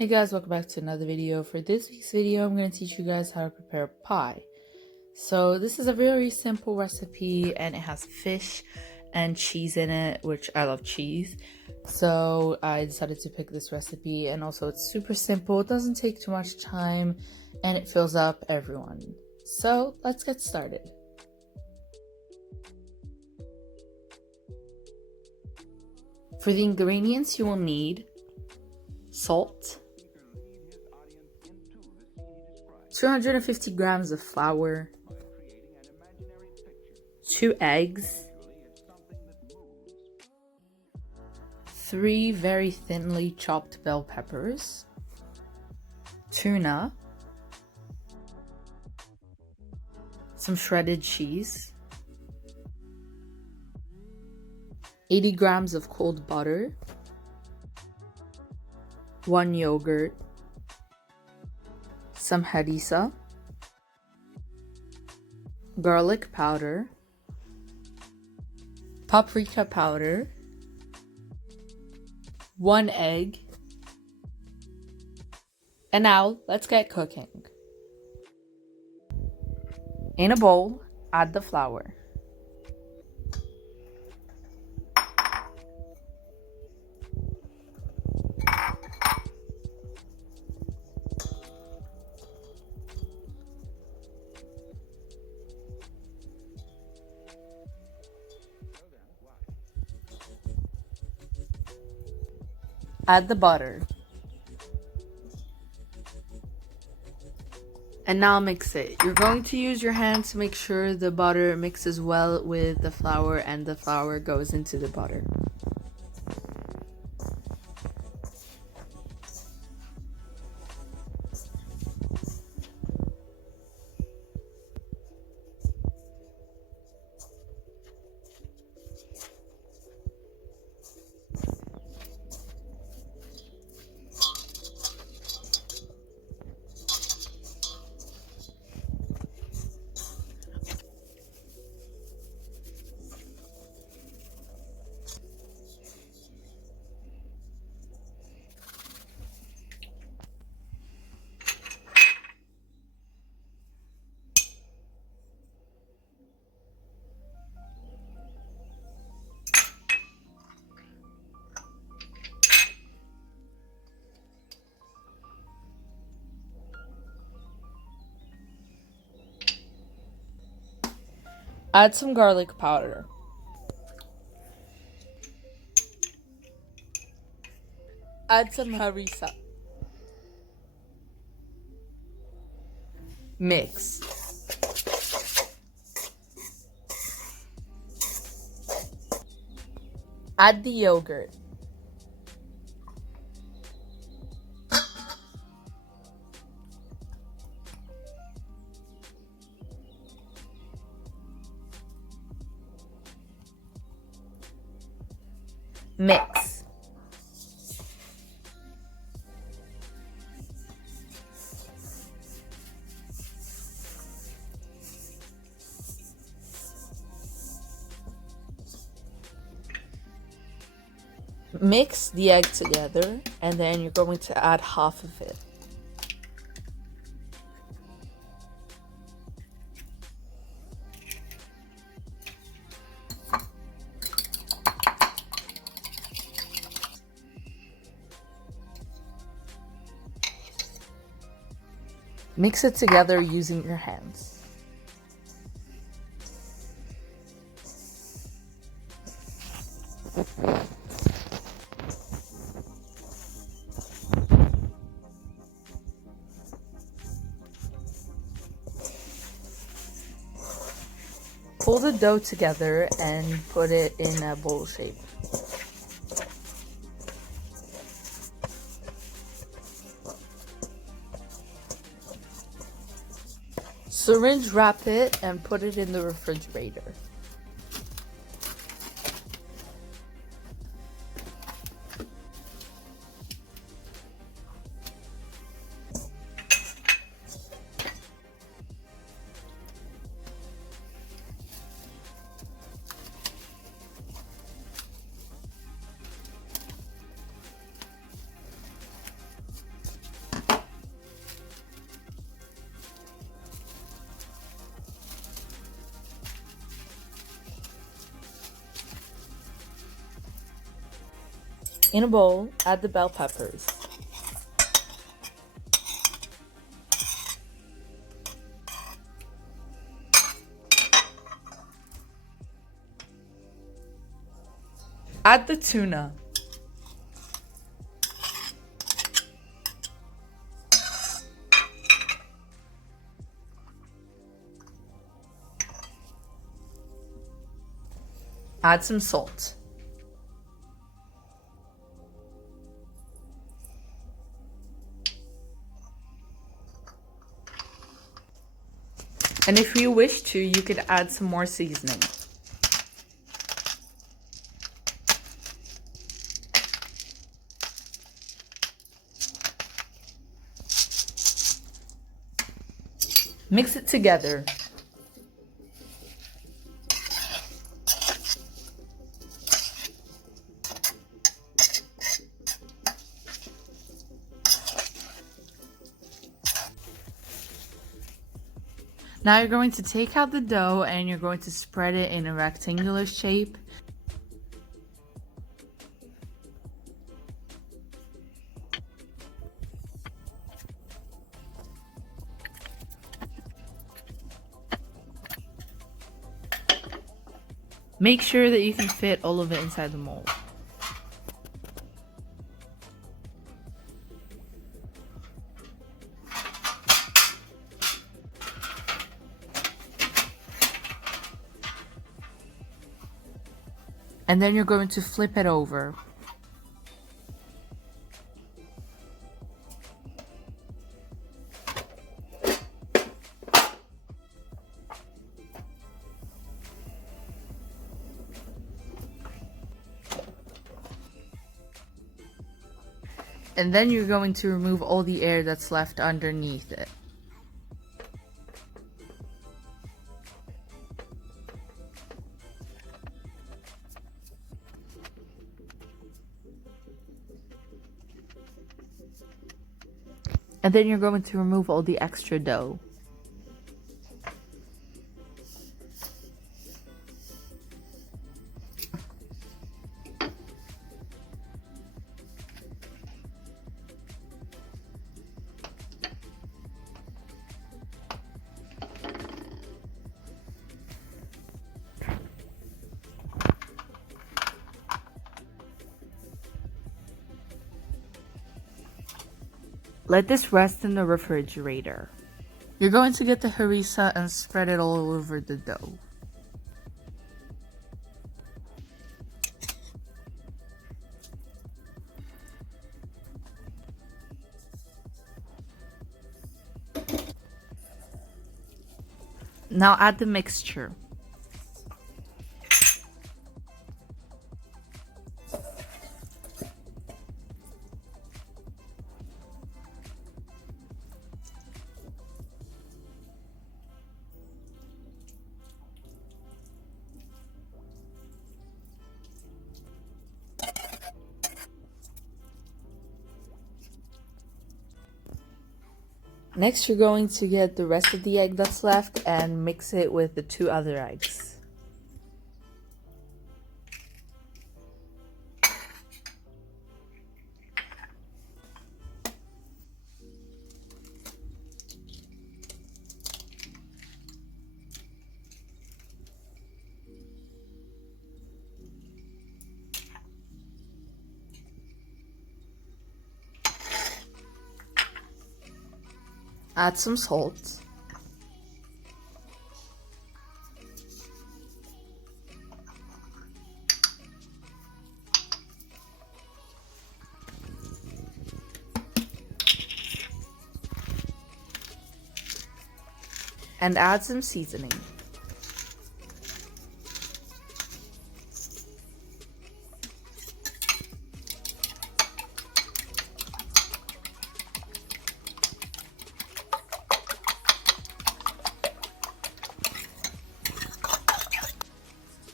Hey guys, welcome back to another video. For this week's video, I'm going to teach you guys how to prepare pie. So this is a very simple recipe and it has fish and cheese in it, which I love cheese. So I decided to pick this recipe, and also it's super simple, it doesn't take too much time, and it fills up everyone. So let's get started. For the ingredients, you will need salt, 250 grams of flour, 2 eggs, 3 very thinly chopped bell peppers, tuna, some shredded cheese, 80 grams of cold butter, 1 yogurt, some hariso, garlic powder, paprika powder, 1 egg, and now let's get cooking. In a bowl, add the flour. Add the butter. And now mix it. You're going to use your hands to make sure the butter mixes well with the flour and the flour goes into the butter. Add some garlic powder. Add some hurriesa. Mix. Add the yogurt. Mix. Mix the egg together, and then you're going to add half of it. Mix it together using your hands. Pull the dough together and put it in a bowl shape. Syringe wrap it and put it in the refrigerator. In a bowl, add the bell peppers. Add the tuna. Add some salt. And if you wish to, you could add some more seasoning. Mix it together. Now you're going to take out the dough and you're going to spread it in a rectangular shape. Make sure that you can fit all of it inside the mold. And then you're going to flip it over. And then you're going to remove all the air that's left underneath it. And then you're going to remove all the extra dough. Let this rest in the refrigerator. You're going to get the hurriesه and spread it all over the dough. Now add the mixture. Next, you're going to get the rest of the egg that's left and mix it with the 2 other eggs. Add some salt. And add some seasoning.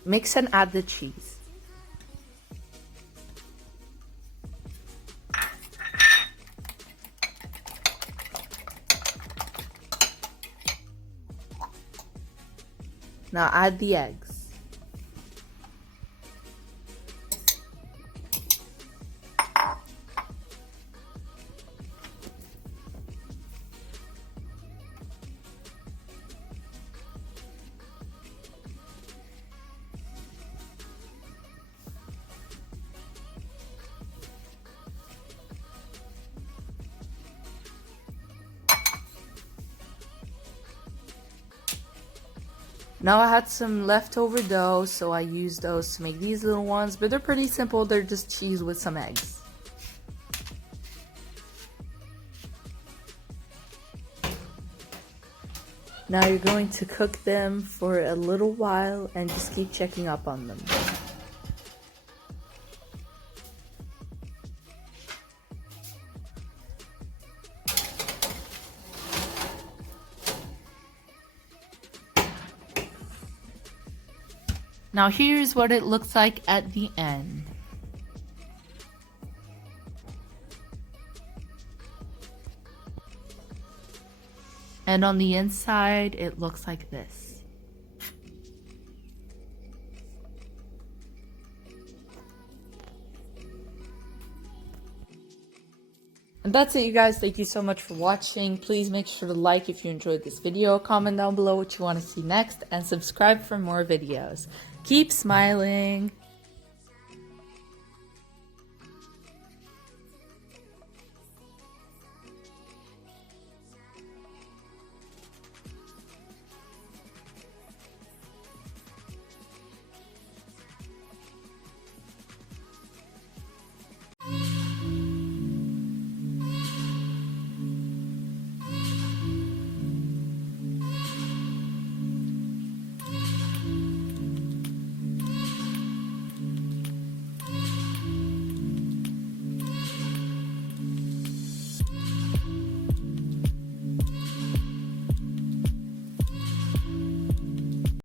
Mix and add the cheese. Now add the eggs. Now I had some leftover dough, so I used those to make these little ones, but they're pretty simple. They're just cheese with some eggs. Now you're going to cook them for a little while and just keep checking up on them. Now here's what it looks like at the end. And on the inside, it looks like this. And that's it, you guys. Thank you so much for watching. Please make sure to like if you enjoyed this video, comment down below what you want to see next, and subscribe for more videos. Keep smiling.